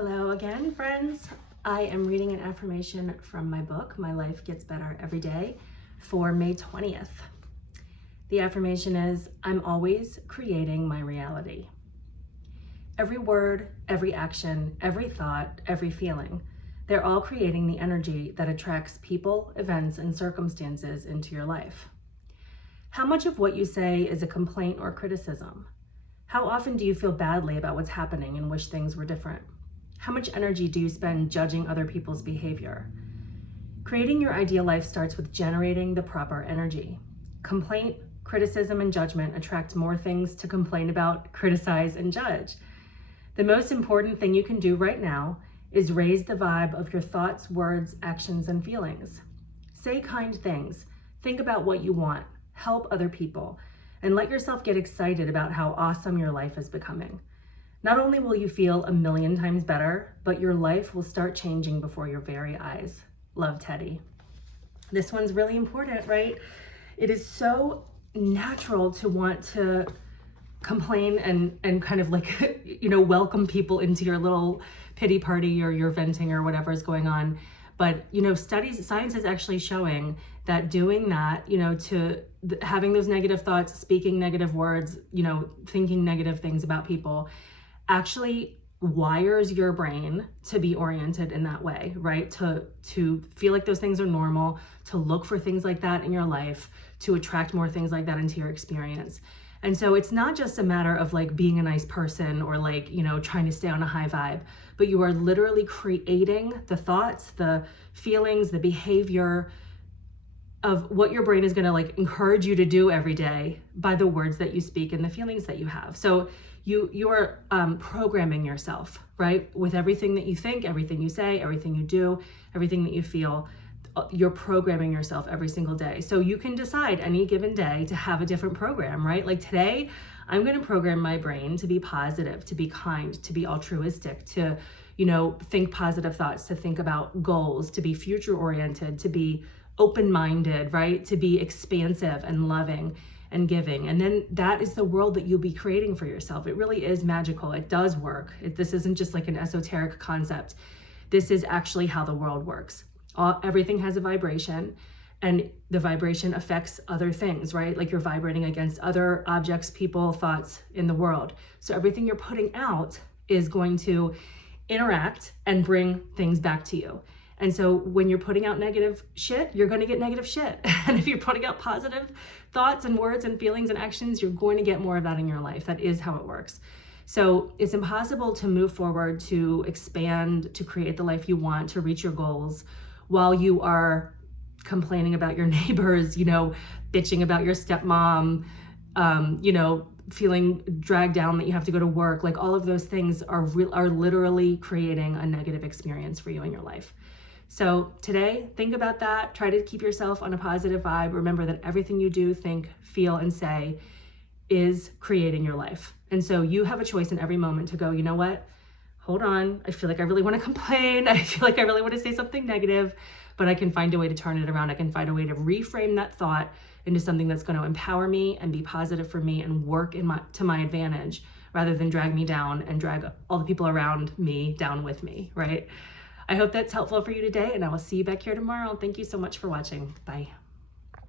Hello again, friends. I am reading an affirmation from my book, My Life Gets Better Every Day, for May 20th. The affirmation is, I'm always creating my reality. Every word, every action, every thought, every feeling, they're all creating the energy that attracts people, events, and circumstances into your life. How much of what you say is a complaint or criticism? How often do you feel badly about what's happening and wish things were different? How much energy do you spend judging other people's behavior? Creating your ideal life starts with generating the proper energy. Complaint, criticism, and judgment attract more things to complain about, criticize, and judge. The most important thing you can do right now is raise the vibe of your thoughts, words, actions, and feelings. Say kind things. Think about what you want. Help other people. And let yourself get excited about how awesome your life is becoming. Not only will you feel a million times better, but your life will start changing before your very eyes. Love, Teddy. This one's really important, right? It is so natural to want to complain and kind of like, welcome people into your little pity party or your venting or whatever is going on. But, science is actually showing that doing that, having those negative thoughts, speaking negative words, thinking negative things about people actually wires your brain to be oriented in that way, right? To feel like those things are normal, to look for things like that in your life, to attract more things like that into your experience. And so it's not just a matter of like being a nice person or like, trying to stay on a high vibe, but you are literally creating the thoughts, the feelings, the behavior of what your brain is going to like encourage you to do every day by the words that you speak and the feelings that you have. So you are programming yourself, right? With everything that you think, everything you say, everything you do, everything that you feel, you're programming yourself every single day. So you can decide any given day to have a different program, right? Like today, I'm going to program my brain to be positive, to be kind, to be altruistic, to, think positive thoughts, to think about goals, to be future oriented, to be open-minded, right? To be expansive and loving and giving. And then that is the world that you'll be creating for yourself. It really is magical. It does work. This isn't just like an esoteric concept. This is actually how the world works. Everything has a vibration, and the vibration affects other things, right? Like you're vibrating against other objects, people, thoughts in the world. So everything you're putting out is going to interact and bring things back to you. And so when you're putting out negative shit, you're going to get negative shit. And if you're putting out positive thoughts and words and feelings and actions, you're going to get more of that in your life. That is how it works. So it's impossible to move forward, to expand, to create the life you want, to reach your goals while you are complaining about your neighbors, bitching about your stepmom, feeling dragged down that you have to go to work. Like all of those things are literally creating a negative experience for you in your life. So today, think about that. Try to keep yourself on a positive vibe. Remember that everything you do, think, feel, and say is creating your life. And so you have a choice in every moment to go, you know what? Hold on. I feel like I really want to complain. I feel like I really want to say something negative, but I can find a way to turn it around. I can find a way to reframe that thought into something that's going to empower me and be positive for me and work to my advantage rather than drag me down and drag all the people around me down with me, right? I hope that's helpful for you today, and I will see you back here tomorrow. Thank you so much for watching. Bye.